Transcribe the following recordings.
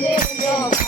Hallelujah.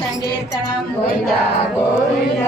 சங்கீர்த்தனம் கோவிந்தா கோவிந்தா